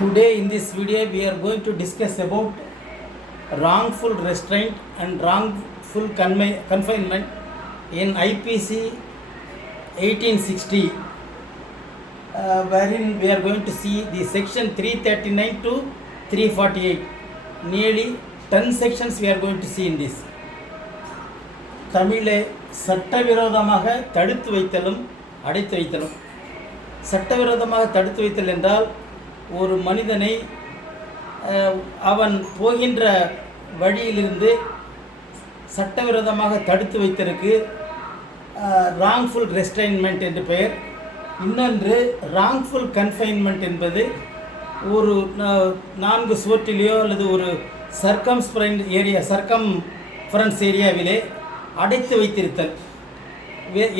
Today in this video we are going to discuss about wrongful restraint and wrongful confinement in IPC 1860, wherein we are going to see the section 339 to 348. Nearly 10 sections we are going to see in this. தமிழே சட்டவிரோதமாக தடுத்து வைத்தலும் அடைத்து வைத்தலும். சட்டவிரோதமாக தடுத்து வைத்தல் என்றால் ஒரு மனிதனை அவன் போகின்ற வழியிலிருந்து சட்டவிரோதமாக தடுத்து வைத்ததற்கு ராங்ஃபுல் ரெஸ்ட்ரைன்மெண்ட் என்று பெயர். இன்னொன்று ராங்ஃபுல் கன்ஃபைன்மெண்ட் என்பது ஒரு 4 சுவற்றிலேயோ அல்லது ஒரு சர்க்கம்ஃபரன்ஸ் ஏரியாவிலே அடைத்து வைத்திருத்தல்,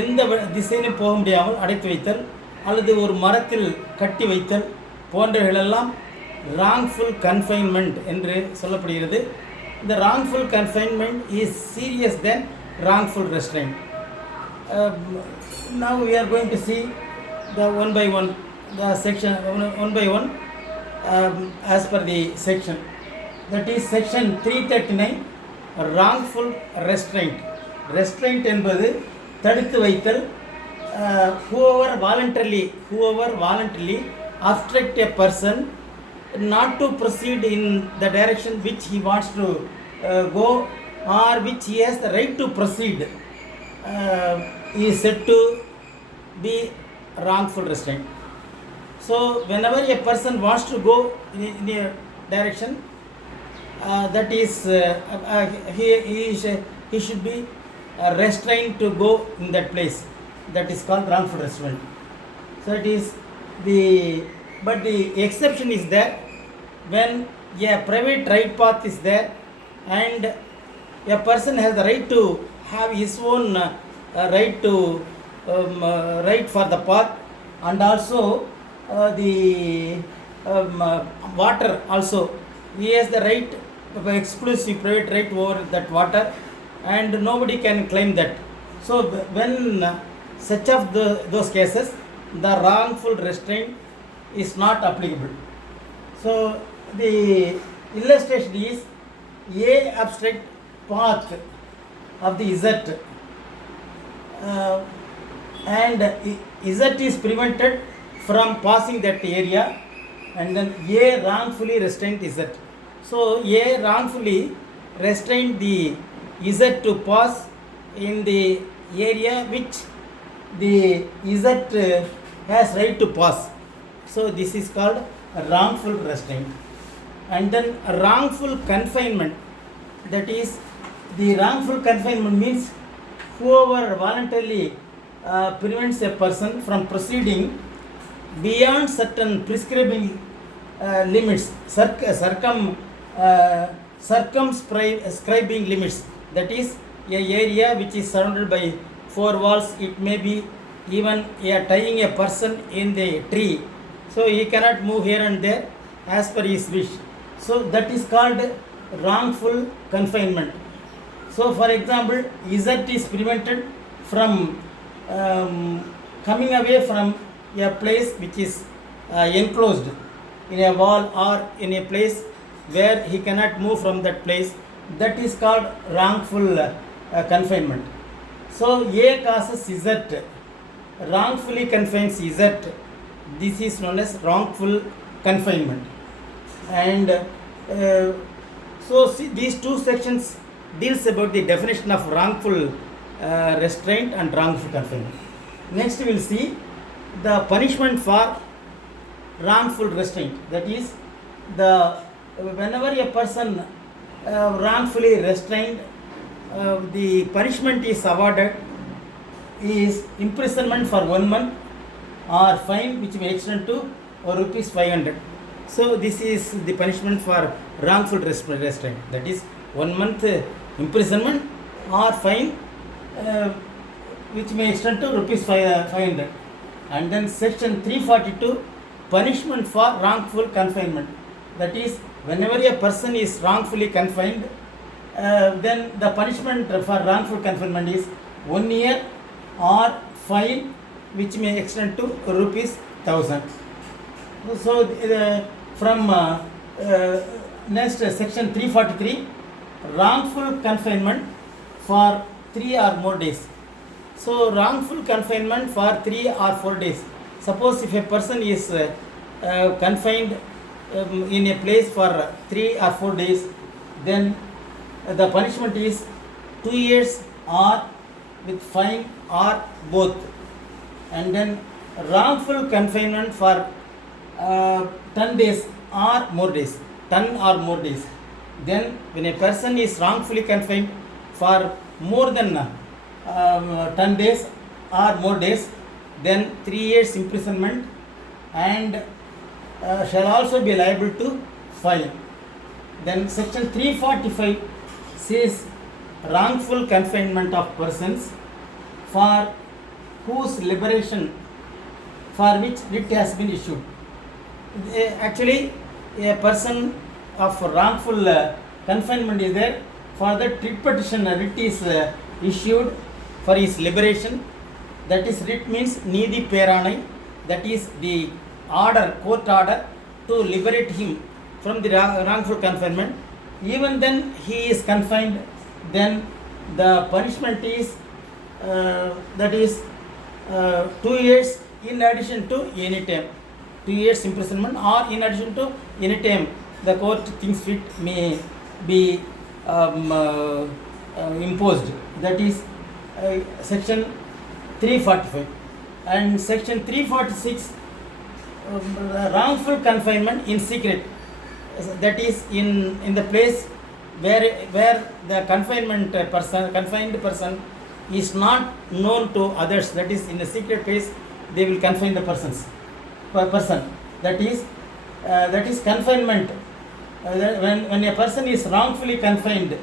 எந்த திசையிலும் போக முடியாமல் அடைத்து வைத்தல் அல்லது ஒரு மரத்தில் கட்டி வைத்தல் போன்றவைகளெல்லாம் wrongful confinement என்று சொல்லப்படுகிறது. இந்த wrongful confinement is serious than wrongful restraint. Now we are going to see the one by one, the section one by one as per the section. That is section 339, wrongful restraint. Restraint என்பது தடுத்து வைத்தல். Whoever voluntarily obstruct a person not to proceed in the direction which he wants to go or which he has the right to proceed is said to be wrongful restraint. So whenever a person wants to go in a direction, that is he should be restrained to go in that place. That is called wrongful restraint. So it is but the exception is that when a private right path is there and a person has the right to have his own right to right for the path, and also the water also, he has the right, exclusive private right over that water, and nobody can claim that. So when such of those cases, the wrongful restraint is not applicable. So the illustration is a abstract path of the Z, and Z is prevented from passing that area, and then A wrongfully restrained Z. So A wrongfully restrained the Z to pass in the area which the Z has right to pass. So this is called a wrongful restraint. And then a wrongful confinement, that is, the wrongful confinement means whoever voluntarily prevents a person from proceeding beyond certain prescribing limits, circumscribing limits. That is, a area which is surrounded by 4 walls. It may be even tying a person in the tree, so he cannot move here and there as per his wish. So that is called wrongful confinement. So for example, Z is prevented from coming away from a place which is enclosed in a wall or in a place where he cannot move from that place. That is called wrongful confinement. So A causes Z, wrongfully confines Z. This is known as wrongful confinement. And so see, these 2 sections deals about the definition of wrongful restraint and wrongful confinement. Next we will see the punishment for wrongful restraint. That is, whenever a person wrongfully restrained, the punishment is awarded is imprisonment for 1 month or fine which may extend to rupees 500. So this is the punishment for wrongful restraint. That is 1 month imprisonment or fine which may extend to rupees 500. And then section 342, punishment for wrongful confinement. That is, whenever a person is wrongfully confined, then the punishment for wrongful confinement is 1 year or fine which may extend to rupees 1000. So from next section 343, wrongful confinement for 3 or more days. So wrongful confinement for 3 or 4 days. Suppose if a person is confined in a place for 3 or 4 days, then the punishment is 2 years or with fine or both. And then wrongful confinement for 10 days or more days. 10 or more days. Then when a person is wrongfully confined for more than 10 days or more days, then 3 years imprisonment and shall also be liable to fine. Then section 345 says wrongful confinement of persons for whose liberation for which writ has been issued. Actually, a person of wrongful confinement is there. For that writ petition, writ is issued for his liberation. That is, writ means Needhi Peranai. That is the order, court order to liberate him from the wrongful confinement. Even then he is confined, then the punishment is that is 2 years in addition to any time. 2 years imprisonment or in addition to any time the court thinks fit may be imposed. That is section 345. And section 346, wrongful confinement in secret. That is in the place where the confined person is not known to others. That is, in the secret place they will confine the person. That is confinement. When a person is wrongfully confined,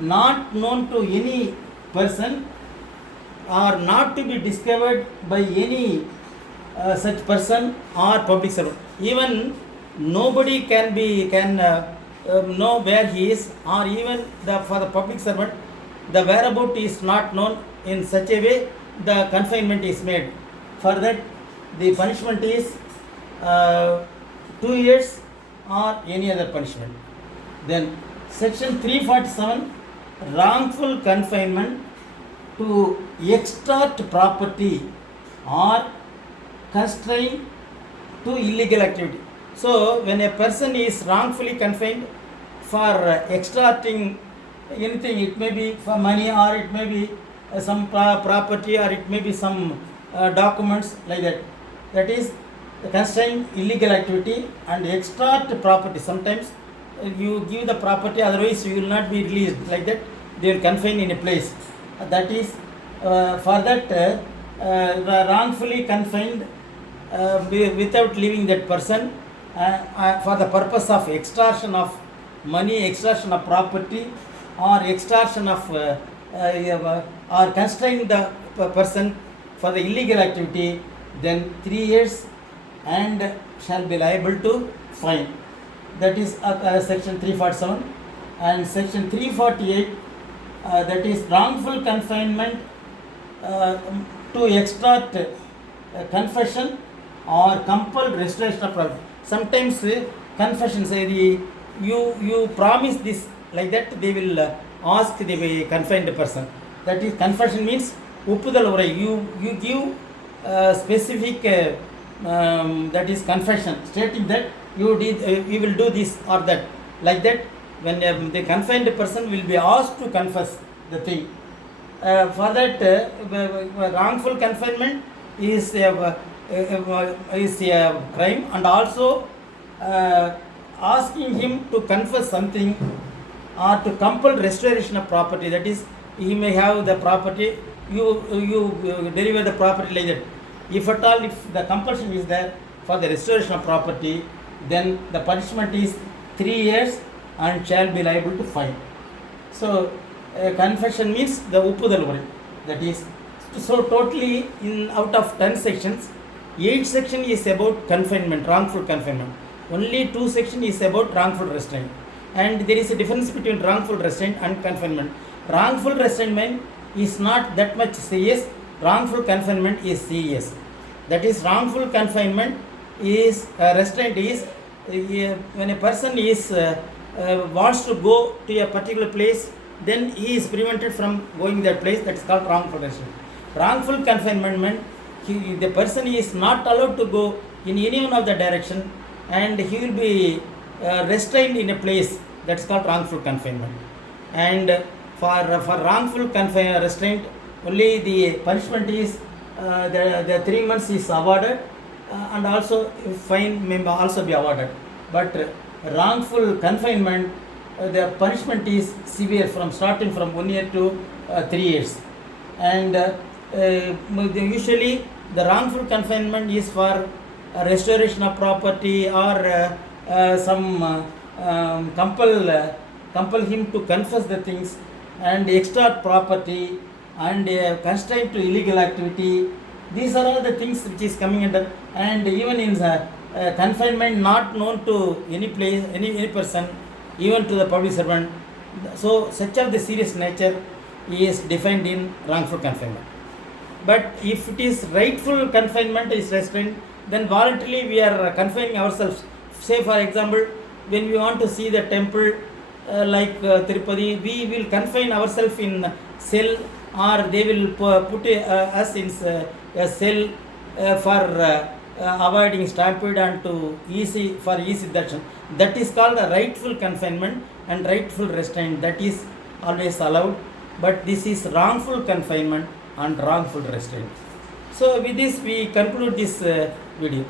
not known to any person or not to be discovered by any such person or public servant. Even nobody can know where he is, or even for the public servant the whereabout is not known. In such a way the confinement is made. For that the punishment is 2 years or any other punishment. Then section 347, wrongful confinement to extort property or constrain to illegal activity. So when a person is wrongfully confined for extorting anything, it may be for money or it may be some property or it may be some documents like that. That is constrain illegal activity and extort property. Sometimes you give the property, otherwise you will not be released. Like that they will confine in a place. That is for that wrongfully confined without leaving that person for the purpose of extortion of money, extortion of property, or extortion of or constrain the person for the illegal activity, then 3 years and shall be liable to fine. That is section 347. And section 348, that is wrongful confinement to extort confession or compel restoration of property. Sometimes confession, say you promise this, like that they will ask the confined person. That is, confession means uppudal urai. You give specific that is confession, stating that you will do this or that. Like that, when the confined person will be asked to confess the thing. For that wrongful confinement is a crime, and also asking him to confess something or to compel restoration of property. That is, he may have the property, you deliver the property like that. If at all, if the compulsion is there for the restoration of property, then the punishment is 3 years and shall be liable to fine. So confession means the uppudal. That is, so totally out of 10 sections, 8 section is about confinement, wrongful confinement. Only 2 section is about wrongful restraint. And there is a difference between wrongful restraint and confinement. Wrongful restraint is not that much serious. Wrongful confinement is serious. That is, wrongful confinement is restraint is when a person is wants to go to a particular place, then he is prevented from going that place. That is called wrongful restraint. Wrongful confinement, the person is not allowed to go in any one of the direction, and he will be restrained in a place. That's called wrongful confinement. And for wrongful restraint, only the punishment is the 3 months is awarded, and also fine may also be awarded. But wrongful confinement, the punishment is severe, from starting from 1 year to 3 years. And usually the wrongful confinement is for restoration of property, or compel him to confess the things, and extort property, and constraint to illegal activity. These are all the things which is coming under. And even in confinement not known to any place, any person, even to the public servant. So such of the serious nature is defined in wrongful confinement. But if it is rightful confinement is restraint, then voluntarily we are confining ourselves. Say for example, when we want to see the temple like Tirupati, we will confine ourselves in cell, or they will put us in a cell for avoiding stampede and to easy darshan. That is called a rightful confinement and rightful restraint. That is always allowed. But this is wrongful confinement and wrongful restraint. So with this we conclude this video.